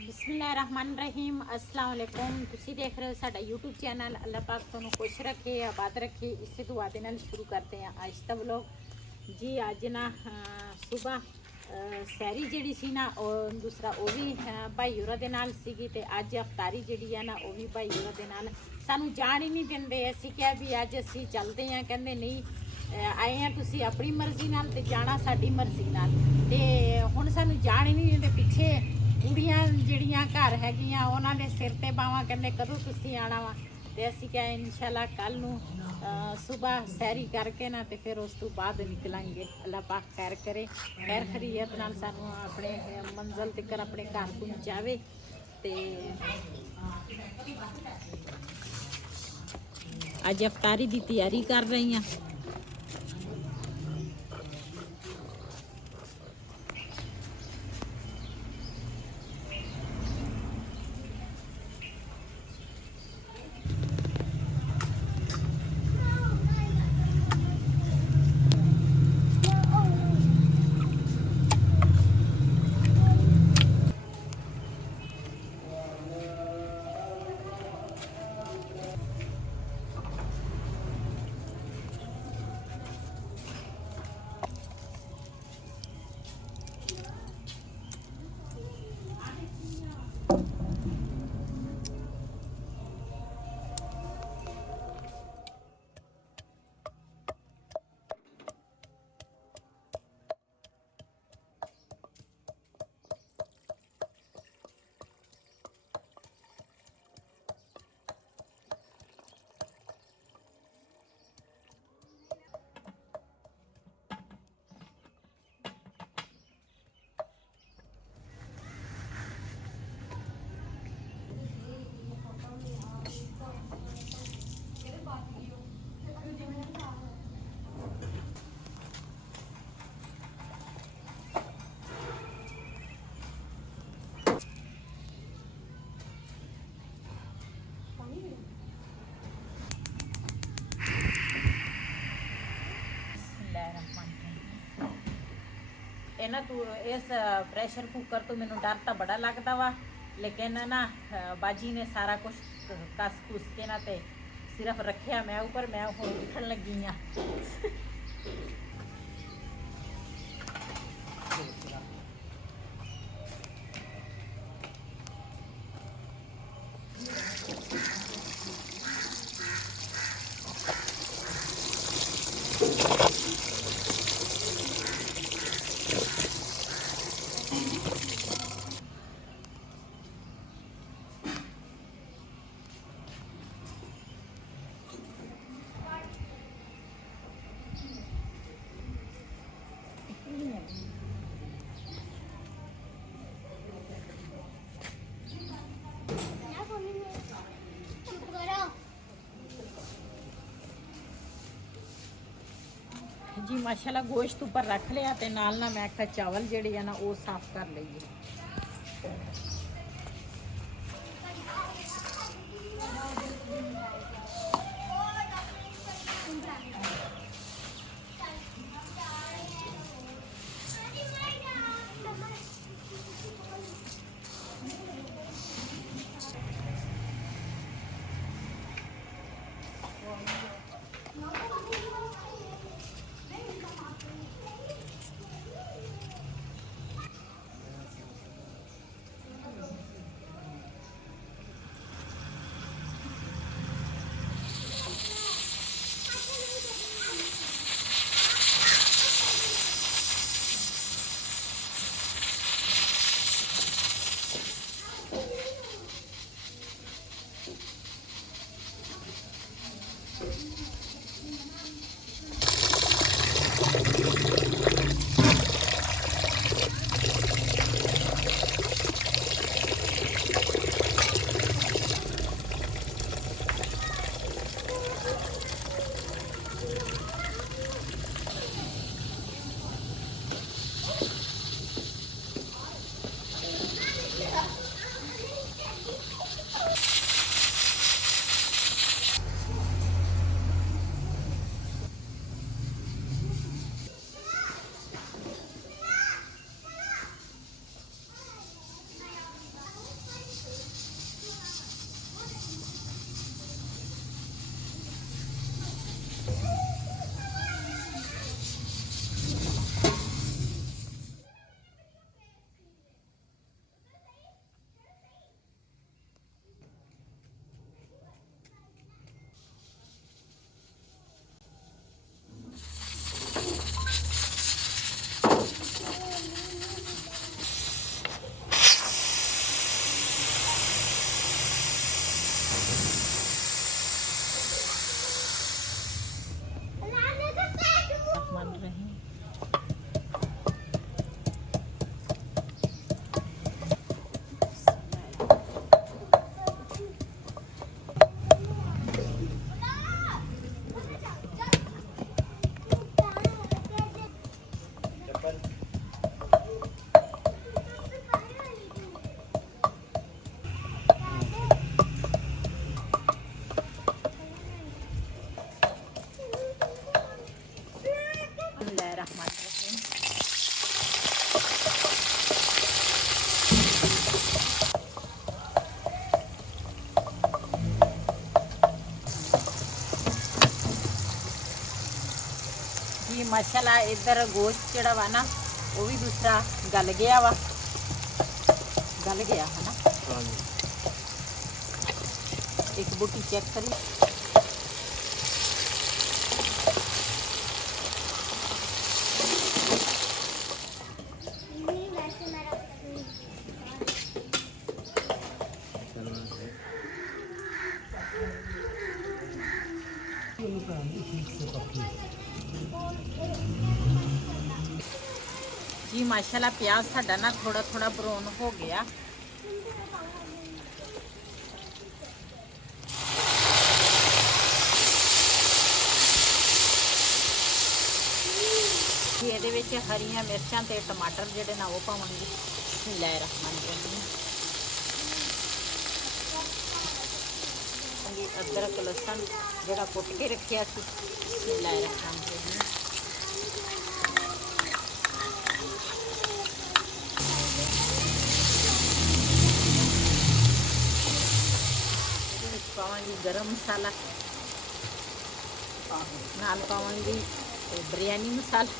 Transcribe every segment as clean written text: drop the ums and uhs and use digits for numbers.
बिस्मिल्लाहिर्रहमानिर्रहीम अस्सलाम वालेकुम। ਤੁਸੀਂ ਦੇਖ ਰਹੇ ਹੋ ਸਾਡਾ YouTube ਚੈਨਲ। ਅੱਲਾਹ ਪਾਕ ਤੁਹਾਨੂੰ ਖੁਸ਼ ਰੱਖੇ, ਆਬਾਦ ਰੱਖੇ। ਇਸੇ ਦੁਆ ਦੇ ਨਾਲ ਸ਼ੁਰੂ ਕਰਦੇ ਹਾਂ ਅੱਜ ਦਾ ਵਲੋਗ ਜੀ। ਅੱਜ ਨਾ ਸਵੇਰ ਸੈਰੀ ਜਿਹੜੀ ਸੀ ਨਾ ਉਹ ਦੂਸਰਾ ਉਹ ਵੀ ਭਾਈ ਹੋਰਾਂ ਦੇ ਨਾਲ ਸੀਗੀ ਤੇ ਅੱਜ ਅਫਤਾਰੀ ਜਿਹੜੀ ਆ ਨਾ ਉਹ ਵੀ ਭਾਈ ਹੋਰਾਂ ਦੇ ਨਾਲ। ਸਾਨੂੰ ਜਾਣ ਹੀ ਨਹੀਂ ਦਿੰਦੇ। ਅਸੀਂ ਕਿਹਾ ਵੀ ਅੱਜ ਅਸੀਂ ਚੱਲਦੇ ਹਾਂ, ਕਹਿੰਦੇ ਨਹੀਂ ਆਏ ਆ ਤੁਸੀਂ ਆਪਣੀ ਮਰਜ਼ੀ ਨਾਲ ਤੇ ਜਾਣਾ ਸਾਡੀ ਮਰਜ਼ੀ ਨਾਲ। ਤੇ ਹੁਣ ਸਾਨੂੰ ਜਾਣ ਹੀ ਨਹੀਂ ਦਿੰਦੇ। ਪਿੱਛੇ ਕੁੜੀਆਂ ਜਿਹੜੀਆਂ ਘਰ ਹੈਗੀਆਂ ਉਹਨਾਂ ਦੇ ਸਿਰ ਤੇ ਬਾਹਾਂ, ਕਹਿੰਦੇ ਕਦੋਂ ਤੁਸੀਂ ਆਣਾ ਵਾ। ਤੇ ਅਸੀਂ ਕਿਹਾ ਇਨਸ਼ਾਅੱਲਾ ਕੱਲ ਨੂੰ ਸਵੇਰ ਸੈਰੀ ਕਰਕੇ ਨਾ ਤੇ ਫਿਰ ਉਸ ਤੋਂ ਬਾਅਦ ਨਿਕਲਾਂਗੇ। ਅੱਲਾਹ ਪਾਕ ਖੈਰ ਕਰੇ, ਖੈਰ ਖਰੀਅਤ ਨਾਲ ਸਾਨੂੰ ਆਪਣੇ ਮੰਜ਼ਿਲ ਤੱਕ ਆਪਣੇ ਘਰ ਪਹੁੰਚਾਵੇ। ਤੇ ਅੱਜ ਅਫਤਾਰੀ ਦੀ ਤਿਆਰੀ ਕਰ ਰਹੀ ਹਾਂ। ना तू इस प्रेशर कुकर तो मैनू डर तो बड़ा लगता वा, लेकिन ना बाजी ने सारा कुछ कस कुस के ना ते सिर्फ रखिया मैं ऊपर, मैं हुण उठन लगी हाँ। जी माशाल्लाह गोश्त ऊपर रख लिया ते नाल ना मैं आखा चावल जेड़े है ना वो साफ कर लईए। जी माशाल्लाह इधर गोश्त जड़ा वा ना वो भी दूसरा गल गया वा, गल गया है ना। एक बूटी चेक करी। जी माशाल्लाह प्याज साडा ना थोड़ा थोड़ा ब्राउन हो गया। ਇਹਦੇ ਵਿੱਚ ਹਰੀਆਂ ਮਿਰਚਾਂ ਤੇ ਟਮਾਟਰ ਜਿਹੜੇ ਨਾ ਉਹ ਪਾਵਾਂਗੇ। ਬਿਸਮਿल्लाहिर्रहमानिर्रहीम। अदरक लहसुन ਜਿਹੜਾ ਕੁੱਟ ਕੇ ਰੱਖਿਆ ਸੀ। बिस्मिल्लाहिर्रहमानिर्रहीम। पावांगी गरम मसाला, नाल पावांगी बिरयानी मसाला,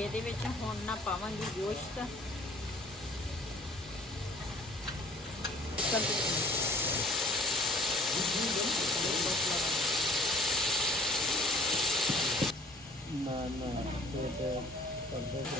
ਇਹਦੇ ਵਿੱਚ ਹੁਣ ਨਾ ਪਾਵਾਂਗੀ ਗੋਸ਼ਤ। ना ना तो पर्दे से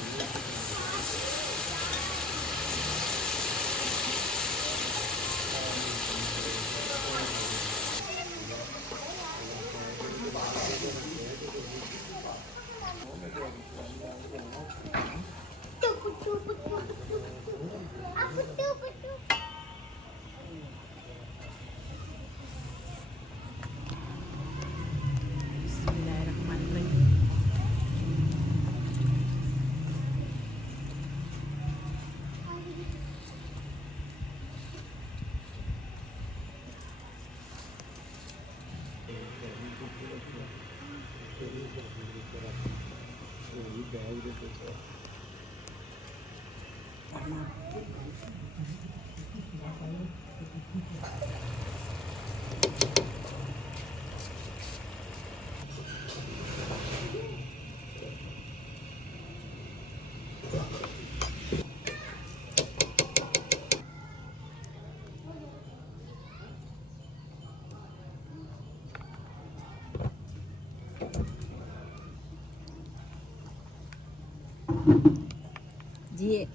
ਜੀ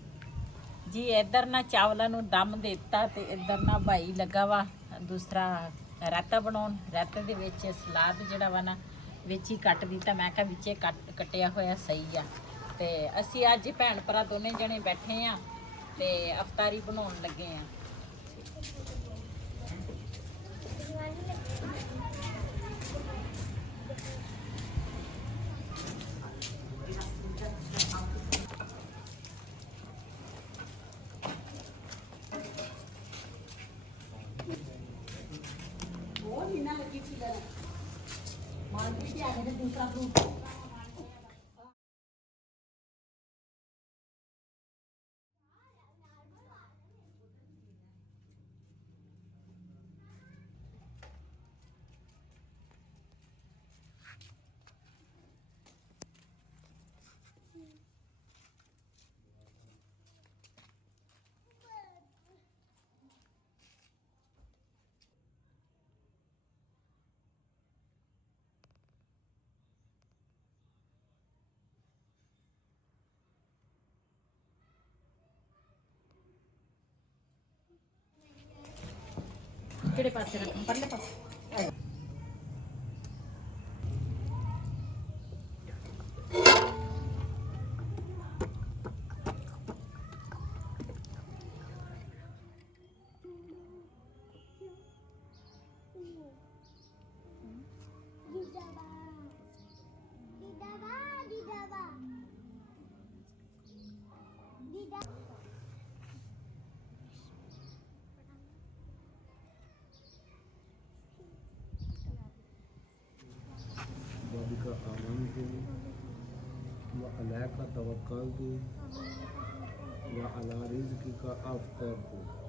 ਜੀ ਇੱਧਰ ਨਾ ਚਾਵਲਾਂ ਨੂੰ ਦਮ ਦੇ ਦਿੱਤਾ ਤੇ ਇੱਧਰ ਨਾ ਭਾਈ ਲੱਗਾ ਵਾ ਦੂਸਰਾ ਰਾਇਤਾ ਬਣਾਉਣ। ਰਾਇਤੇ ਦੇ ਵਿੱਚ ਸਲਾਦ ਜਿਹੜਾ ਵਾ ਨਾ ਵਿੱਚ ਹੀ ਕੱਟ ਦਿੱਤਾ। ਮੈਂ ਕਿਹਾ ਵਿੱਚੇ ਕੱਟਿਆ ਹੋਇਆ ਸਹੀ ਆ। ਤੇ ਅਸੀਂ ਅੱਜ ਭੈਣ ਭਰਾ ਦੋਨੇ ਜਣੇ ਬੈਠੇ ਆ ਤੇ ਅਫਤਾਰੀ ਬਣਾਉਣ ਲੱਗੇ ਆ। दूसरा फ्रूट ਕਿਹੜੇ ਪਾਸੇ ਰੱਖਾਂ? ਪਰਲੇ ਪਾਸੇ। का आमन की व अलैका तवक्कल की व अला रिज़्क़िका अफ़्तर की।